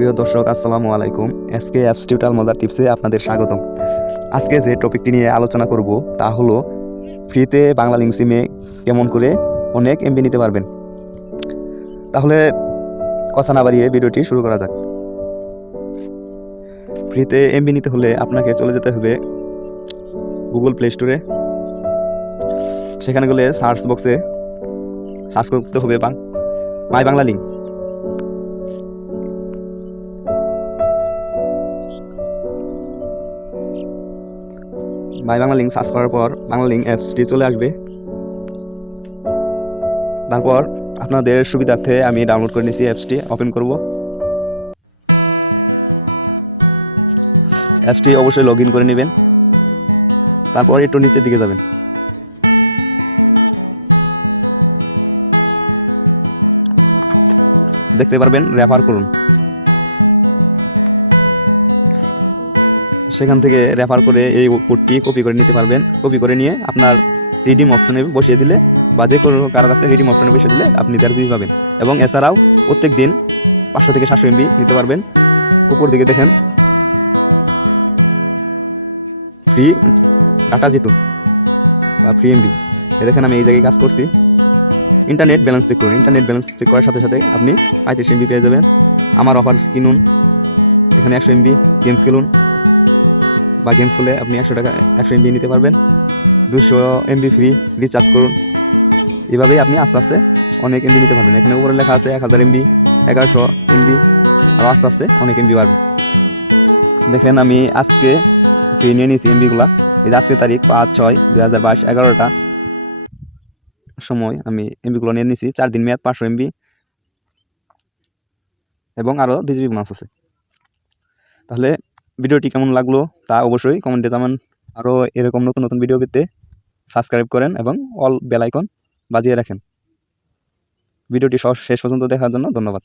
প্রিয় দর্শক আসসালামু আলাইকুম। আজকে অ্যাপস টিউটোরিয়াল মজার টিপসে আপনাদের স্বাগতম। আজকে যে টপিকটি নিয়ে আলোচনা করব তা হলো ফ্রিতে বাংলালিংক সিমে কেমন করে অনেক এমবি নিতে পারবেন। তাহলে কথা না বাড়িয়ে ভিডিওটি শুরু করা যাক। ফ্রিতে এমবি নিতে হলে আপনাকে চলে যেতে হবে গুগল প্লে স্টোরে। সেখানে গেলে সার্চ বক্সে সার্চ করতে হবে মাই বাংলালিংক। মাই বাংলালিংক সার্চ করার পর বাংলালিংক অ্যাপসটি চলে আসবে। তারপর আপনাদের সুবিধার্থে আমি ডাউনলোড করে নিয়েছি, অ্যাপসটি ওপেন করব। অ্যাপসটি অবশ্যই লগ ইন করে নেবেন। তারপর একটু নিচের দিকে যাবেন। দেখতে পারবেন রেফার করুন। সেখান থেকে রেফার করে এই কোডটি কপি করে নিতে পারবেন। কপি করে নিয়ে আপনার রিডিম অপশনে বসিয়ে দিলে বা যে কোনো কারো কাছে রিডিম অপশনে বসিয়ে দিলে আপনি 1.5 GB পাবেন। এবং এছাড়াও প্রত্যেক দিন 500 থেকে 700 MB নিতে পারবেন। উপর দিকে দেখেন ফ্রি ডাটা জিতুন বা ফ্রি এমবি। দেখেন আমি এই জায়গায় কাজ করছি। ইন্টারনেট ব্যালেন্স চেক করুন। ইন্টারনেট ব্যালেন্স চেক করার সাথে সাথে আপনি 35 MB পেয়ে যাবেন। আমার অফার কিনুন, এখানে 100 MB। গেমস খেলুন বা গেমস হলে আপনি 100 MB নিতে পারবেন। 200 MB ফ্রি রিচার্জ করুন। এভাবেই আপনি আস্তে আস্তে অনেক এমবি নিতে পারবেন। এখানে উপরে লেখা আছে 1000 MB, 1100 MB, আর আস্তে আস্তে অনেক এমবি বাড়বে। দেখেন আমি আজকে ফ্রি নিয়ে নিয়েছি এমবিগুলা। এই যে আজকে তারিখ 5/6/2022 11টা সময় আমি এমবিগুলো নিয়ে নিয়েছি। 4 দিন মেয়াদ, 500 MB এবং আরও 2 GB বোনাস আছে। তাহলে ভিডিওটি কেমন লাগলো তা অবশ্যই কমেন্টে জানান। আরও এরকম নতুন নতুন ভিডিও পেতে সাবস্ক্রাইব করেন এবং অল বেল আইকন বাজিয়ে রাখেন। ভিডিওটি শেষ পর্যন্ত দেখার জন্য ধন্যবাদ।